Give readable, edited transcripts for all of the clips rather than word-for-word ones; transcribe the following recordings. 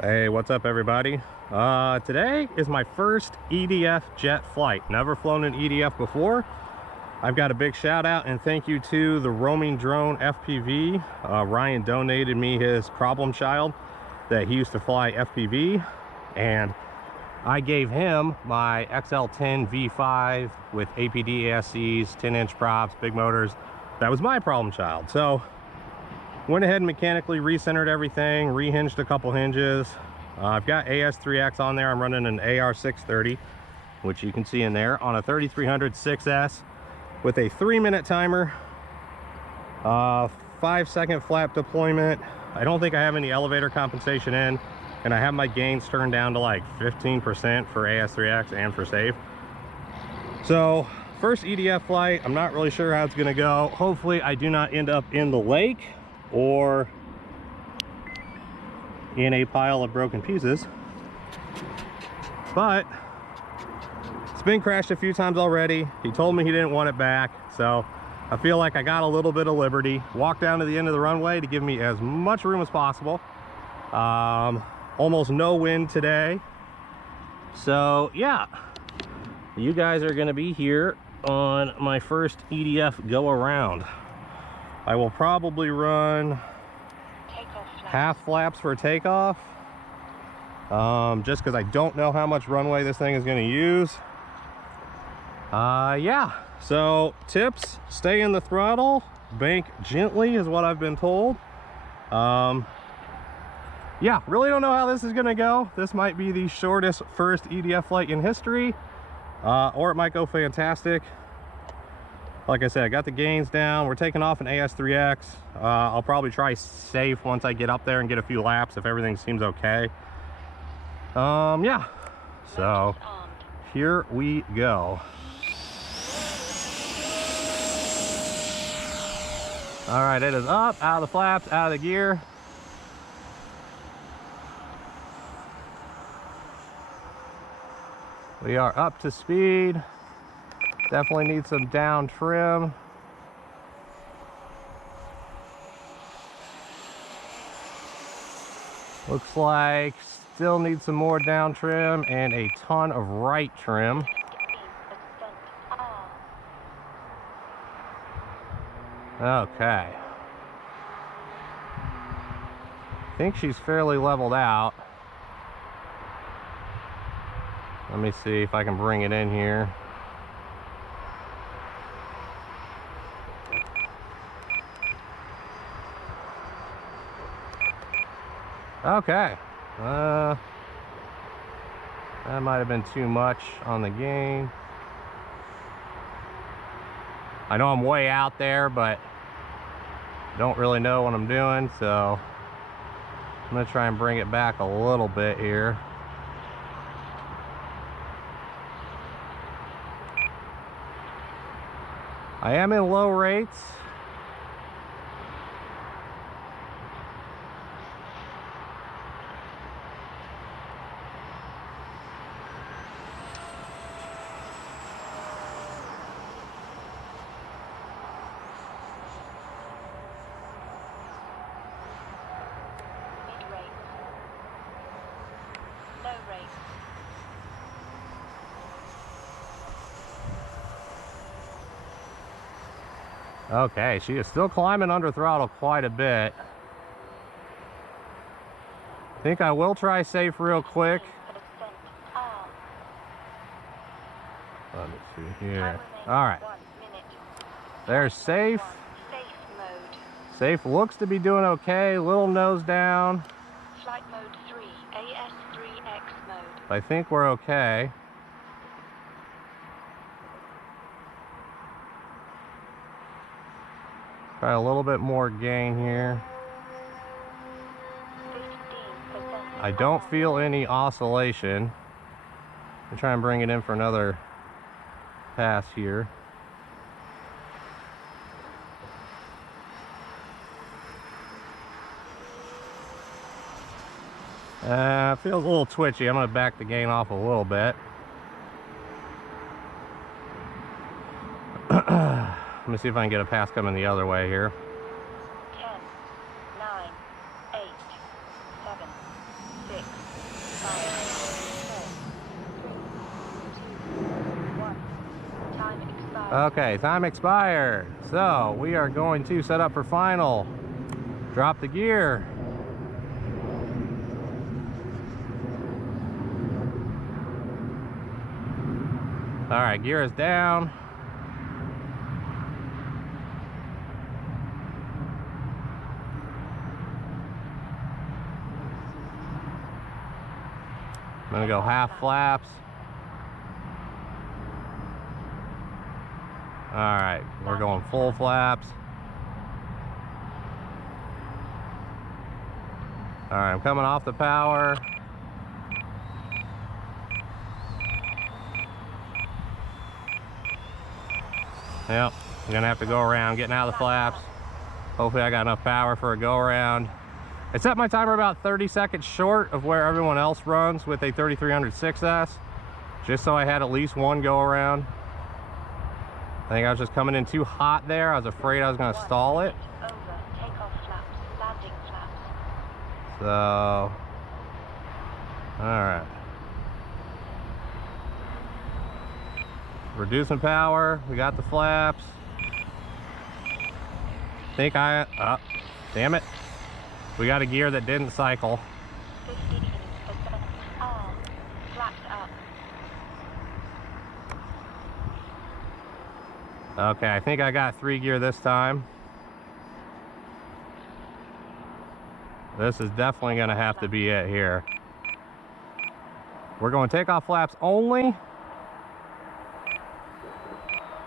Hey, what's up everybody? Today is my first EDF jet flight. Never flown an EDF before. I've got a big shout out and thank you to the Roaming Drone FPV. Ryan donated me his problem child that he used to fly FPV, and I gave him my XL10 V5 with APD ASCs, 10-inch props, big motors. That was my problem child. So went ahead and mechanically recentered everything, rehinged a couple hinges. I've got AS3X on there. I'm running an AR630, which you can see in there, on a 3300 6S with a 3-minute timer, 5-second flap deployment. I don't think I have any elevator compensation in, and I have my gains turned down to like 15% for AS3X and for safe. So first EDF flight, I'm not really sure how it's gonna go. Hopefully I do not end up in the lake or in a pile of broken pieces, but it's been crashed a few times already. He told me he didn't want it back, so I feel like I got a little bit of liberty. Walked down to the end of the runway to give me as much room as possible. Almost no wind today, so yeah, you guys are gonna be here on my first EDF go around. I will probably run half flaps for takeoff, just because I don't know how much runway this thing is going to use. Yeah, so tips: stay in the throttle, bank gently is what I've been told. Yeah, really don't know how this is going to go. This might be the shortest first EDF flight in history, or it might go fantastic. Like I said, I got the gains down. We're taking off an AS3X. I'll probably try safe once I get up there and get a few laps if everything seems okay. Yeah, so here we go. All right, it is up, out of the flaps, out of the gear. We are up to speed. Definitely need some down trim. Looks like still need some more down trim and a ton of right trim. Okay. I think she's fairly leveled out. Let me see if I can bring it in here. Okay, that might have been too much on the gain. I know I'm way out there, but don't really know what I'm doing, so I'm gonna try and bring it back a little bit here. I am in low rates. Okay, she is still climbing under throttle quite a bit. I think I will try safe real quick. Let me see here. All right, there's safe. Safe looks to be doing okay. Little nose down. Flight mode 3, AS3X mode. I think we're okay. Try a little bit more gain here. 15%. I don't feel any oscillation. I'll try and bring it in for another pass here. Feels a little twitchy. I'm going to back the gain off a little bit. Let me see if I can get a pass coming the other way here. 10, 9, 8, 7, 6, Okay, time expired. So we are going to set up for final. Drop the gear. All right, gear is down. I'm gonna go half flaps. All right, we're going full flaps. All right, I'm coming off the power. Yep, I'm gonna have to go around, getting out of the flaps. Hopefully I got enough power for a go around. I set my timer about 30 seconds short of where everyone else runs with a 3300 6S, just so I had at least one go around. I think I was just coming in too hot there. I was afraid I was gonna stall it. Over. Takeoff flaps. Landing flaps. So, all right. Reducing power, we got the flaps. Damn it. We got a gear that didn't cycle. 15% arm. Flaps up. Okay, I think I got 3 gear this time. This is definitely gonna have to be it here. We're going takeoff flaps only.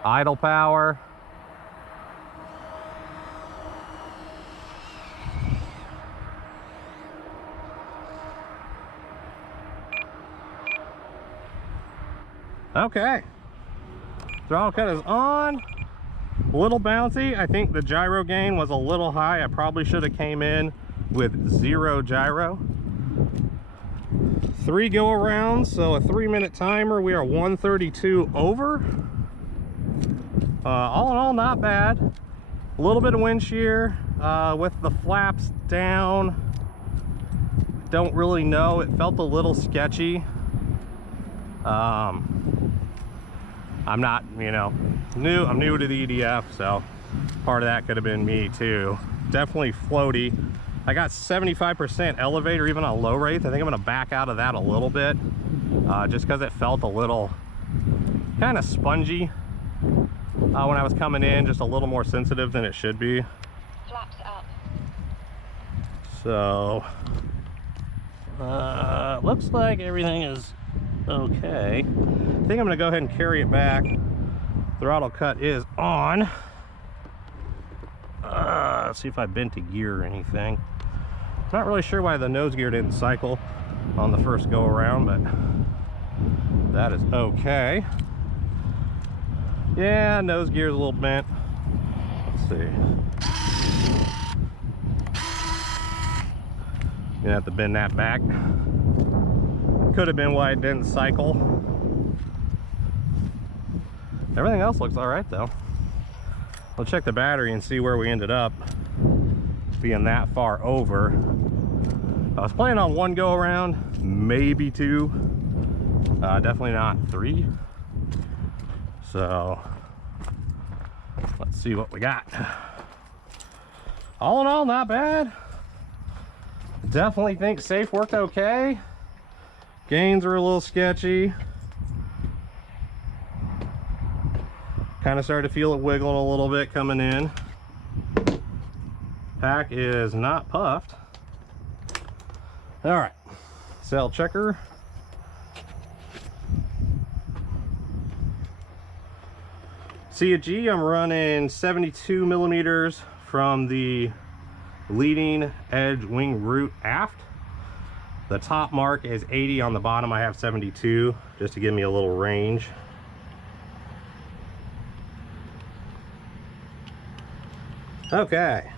Idle power. Okay. Throttle cut is on. A little bouncy. I think the gyro gain was a little high. I probably should have came in with 0 gyro. 3 go arounds, so a 3-minute timer. We are 132 over. All in all, not bad. A little bit of wind shear with the flaps down. Don't really know. It felt a little sketchy. I'm not, you know, new. I'm new to the EDF, so part of that could have been me too. Definitely floaty. I got 75% elevator even on low rates. I think I'm gonna back out of that a little bit, just because it felt a little kind of spongy when I was coming in, just a little more sensitive than it should be. Flaps up. So looks like everything is okay. I think I'm gonna go ahead and carry it back. Throttle cut is on. Let's see if I bent a gear or anything. Not really sure why the nose gear didn't cycle on the first go around, but that is okay. Yeah, nose gear is a little bent. Let's see. Gonna have to bend that back. Could have been why it didn't cycle. Everything else looks all right though. We'll check the battery and see where we ended up being that far over. I was planning on 1 go around, maybe 2, definitely not 3. So let's see what we got. All in all, not bad. Definitely think safe worked okay. Gains are a little sketchy. Kind of started to feel it wiggling a little bit coming in. Pack is not puffed. All right, cell checker. C&G, I'm running 72 millimeters from the leading edge wing root aft. The top mark is 80, on the bottom I have 72, just to give me a little range. Okay,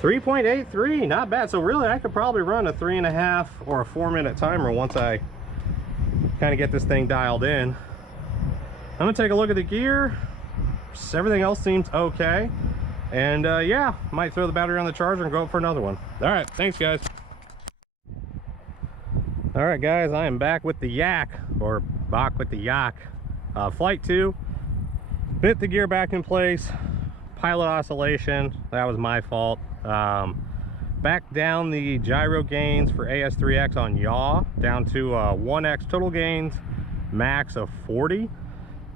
3.83, not bad. So really I could probably run a 3.5 or a 4-minute timer once I kind of get this thing dialed in. I'm gonna take a look at the gear. Everything else seems okay. And yeah, might throw the battery on the charger and go up for another one. All right, thanks guys. All right guys, I am back with the Yak, or back with the Yak. Flight 2. Bit the gear back in place. Pilot oscillation, that was my fault. Back down the gyro gains for AS3X on yaw down to 1x total gains, max of 40.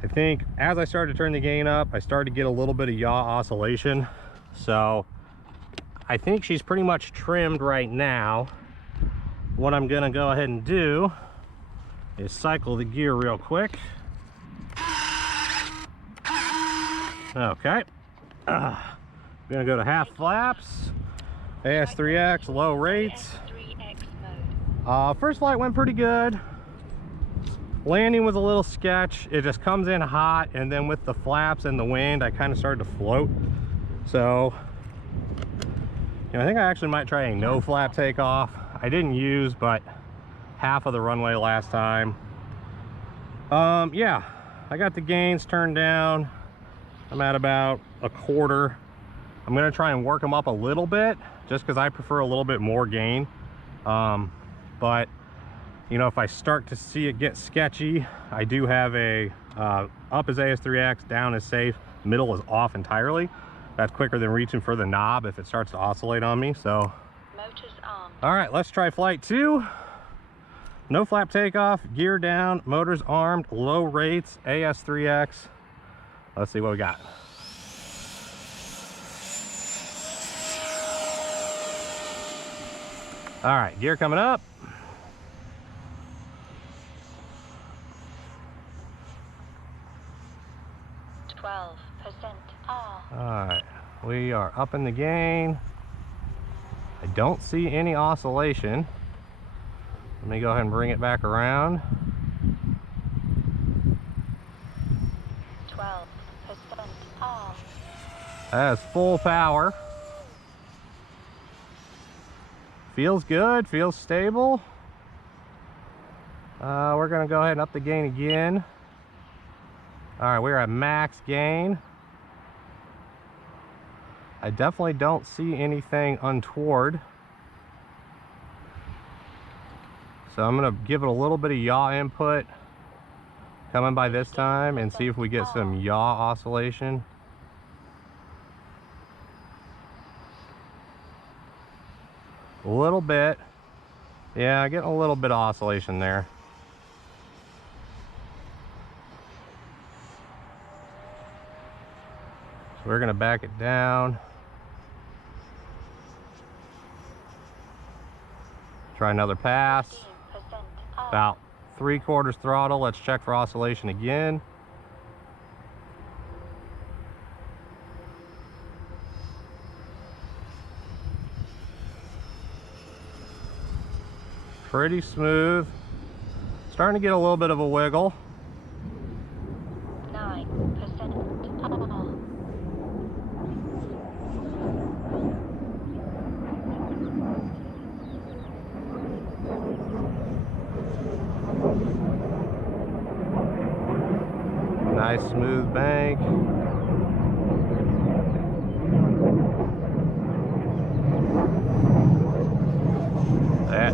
I think as I started to turn the gain up, I started to get a little bit of yaw oscillation. So I think she's pretty much trimmed right now. What I'm gonna go ahead and do is cycle the gear real quick. Okay. I'm gonna go to half flaps, AS3X, low rates. AS3X mode. First flight went pretty good. Landing was a little sketch. It just comes in hot, and then with the flaps and the wind, I kind of started to float. So, I think I actually might try a no flap takeoff. I didn't use but half of the runway last time. Yeah, I got the gains turned down. I'm at about a quarter. I'm gonna try and work them up a little bit just because I prefer a little bit more gain. But if I start to see it get sketchy, I do have a up is AS3X, down is safe, middle is off entirely. That's quicker than reaching for the knob if it starts to oscillate on me. So Motors armed. all right, let's try flight 2. No flap takeoff, gear down, motors armed, low rates, AS3X. Let's see what we got. All right, gear coming up. R. All right, we are up in the gain. I don't see any oscillation. Let me go ahead and bring it back around. 12% R. That is full power. Feels good, feels stable. We're gonna go ahead and up the gain again. All right, we're at max gain. I definitely don't see anything untoward. So I'm gonna give it a little bit of yaw input coming by this time and see if we get some yaw oscillation. A little bit. Yeah, getting a little bit of oscillation there. So we're gonna back it down. Try another pass. 15% R. About 3/4 throttle. Let's check for oscillation again. Pretty smooth. Starting to get a little bit of a wiggle. 9% R. Nice smooth bank.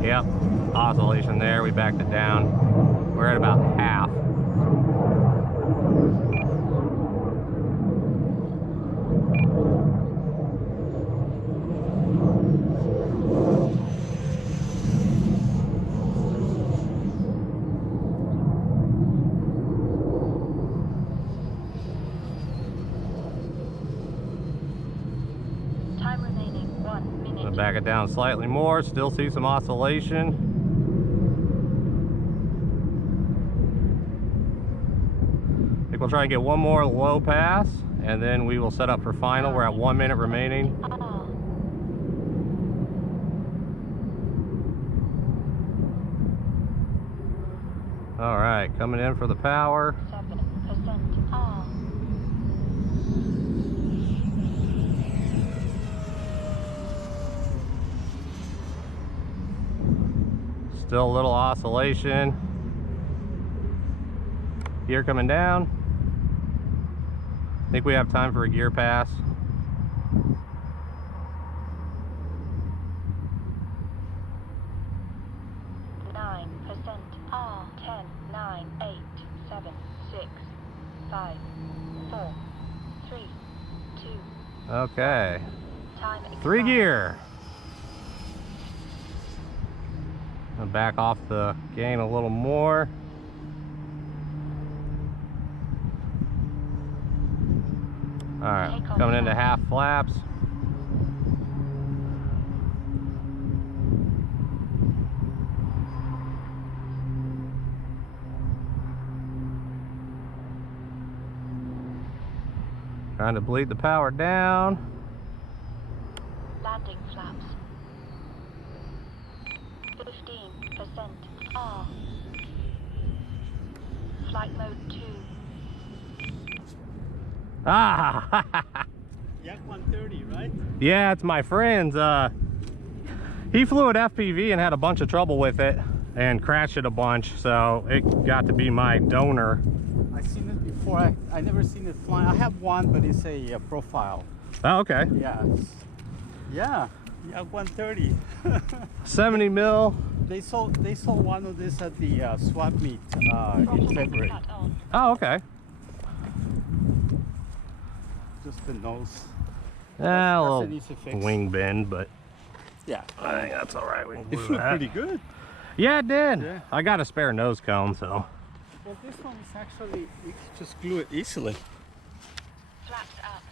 Yep, oscillation there. We backed it down. We're at about half. Time remaining 1 minute. Gonna back it down slightly more. Still see some oscillation. I think we'll try and get one more low pass, and then we will set up for final. We're at 1 minute remaining. R. All right, coming in for the power. 7% R. Still a little oscillation. Gear coming down. I think we have time for a gear pass. 5, 4, 3, 2. Okay. Time expired. 3 gear. I'll back off the gain a little more. All right, coming into half flaps. Trying to bleed the power down. Landing flaps. 15% R. Flight mode 2. Ah! Yak 130, right? Yeah, it's my friend's. He flew at FPV and had a bunch of trouble with it and crashed it a bunch, so it got to be my donor. I've seen it before. I never seen it flying. I have one, but it's a profile. Oh, okay. Yeah. Yeah. Yak 130. 70 mil. They sold one of this at the swap meet in February. Cut on. Oh, okay. Just the nose. A That's little an easy fix. wing bend, but Yeah. I think that's all right. We can It glue flew that. pretty good. Yeah, it did. Yeah. I got a spare nose cone, so. Well, this one is actually, you can just glue it easily. Flaps up.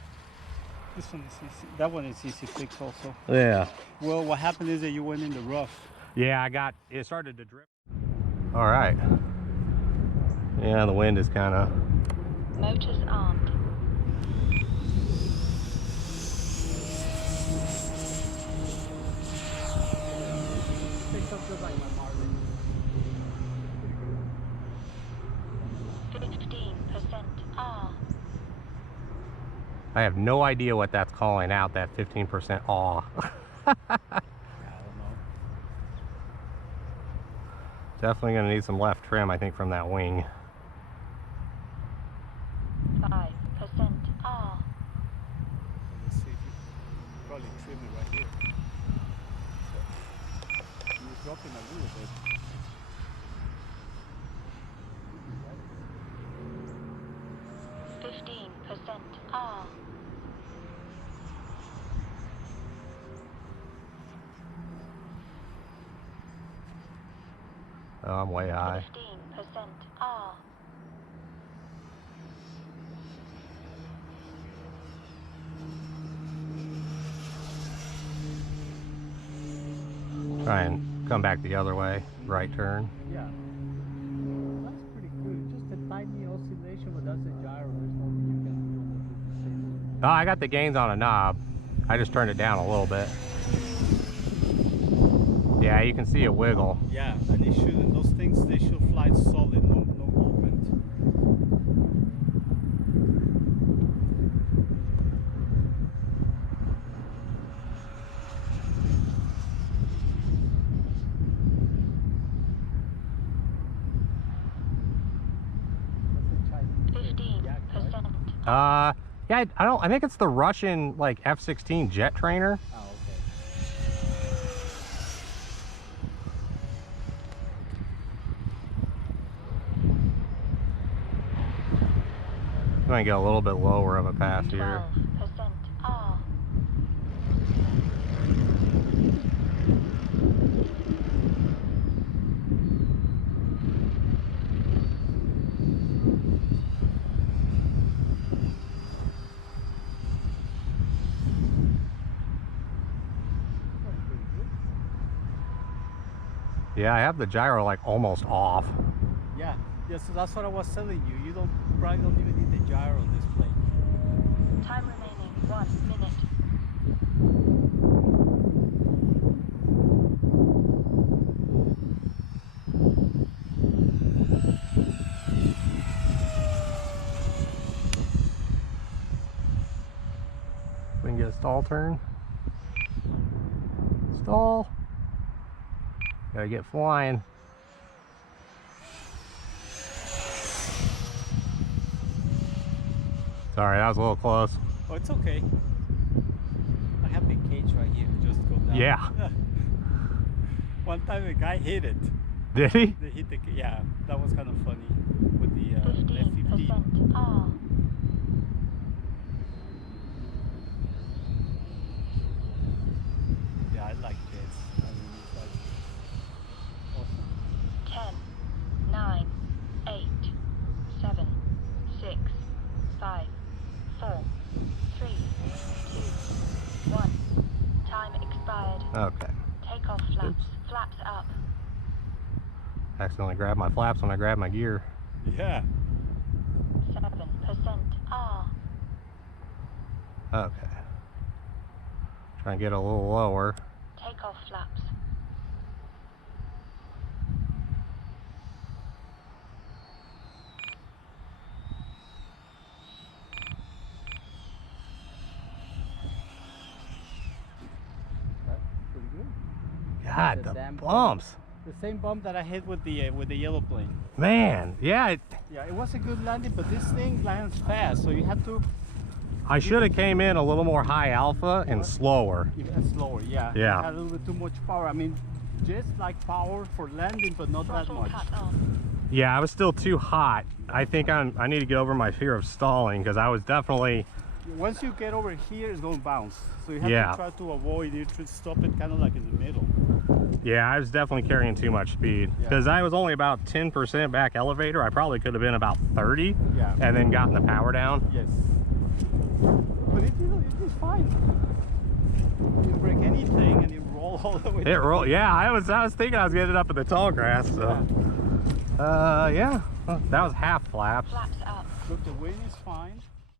This one is easy. That one is easy fix also. Yeah. Well, what happened is that you went in the rough. Yeah, it started to drip. All right. Yeah, the wind is kind of. Motors armed. Picks up just like my Marlin. 15% R. I have no idea what that's calling out, that 15% awe. I don't know. Definitely gonna need some left trim, I think, from that wing. 5% R. Let's see if you probably trim it right here. You're dropping a little bit. R. Oh, I'm way high. 15% R. Try and come back the other way, right turn. Yeah. That's pretty good. Just a tiny oscillation, but that's a gyro. There's nothing you can do with it. Oh, I got the gains on a knob. I just turned it down a little bit. Yeah, you can see it wiggle. Yeah, and it shouldn't. Those things, they should fly solid, no movement. That's a Chinese Yak, right? 15%. Yeah, I think it's the Russian like F-16 jet trainer. Oh, okay. I'm gonna get a little bit lower of a pass here. 12% R. That's pretty good. Yeah, I have the gyro like almost off. Yeah, so that's what I was telling you. You probably don't even need the gyro on this plane. Time remaining 1 minute. We can get a stall turn. Stall. Gotta get flying. Sorry, that was a little close. Oh, it's okay. I have the cage right here. Just go down. Yeah. One time a guy hit it. Did he? They hit the yeah. That was kind of funny with the 15% windy. Percent R. Yeah, I like this. I mean, it's like awesome. 10, 9, 8, 7, 6, 5, 4, 3, 2, 1. Time expired. Okay. Take off flaps. Oops. Flaps up. Accidentally grabbed my flaps when I grabbed my gear. Yeah. 7% R. Okay. Try and get a little lower. Take off flaps. That's pretty good. God, The the damn bumps. The same bump that I hit with the yellow plane. Man, yeah, Yeah, it was a good landing, but this thing lands fast, so you have to I should have came in a little more high alpha and slower. slower. Yeah. Yeah. It had a little bit too much power. I mean, just like power for landing, but not that Throttle much. cut on. Yeah, I was still too hot. I think I need to get over my fear of stalling because I was definitely, Once you get over here, it's going to bounce. So you have Yeah. to try to avoid it, to stop it kind of like in the middle. yeah, I was definitely carrying too much speed because I was only about 10% back elevator. I probably could have been about 30 Yeah. and then gotten the power down. Yes. But it is fine. You break anything and you roll all the way. It rolled. Yeah, I was thinking I was getting up in the tall grass. So, yeah, well, that was half flaps. Flaps up. Look, the wind is fine.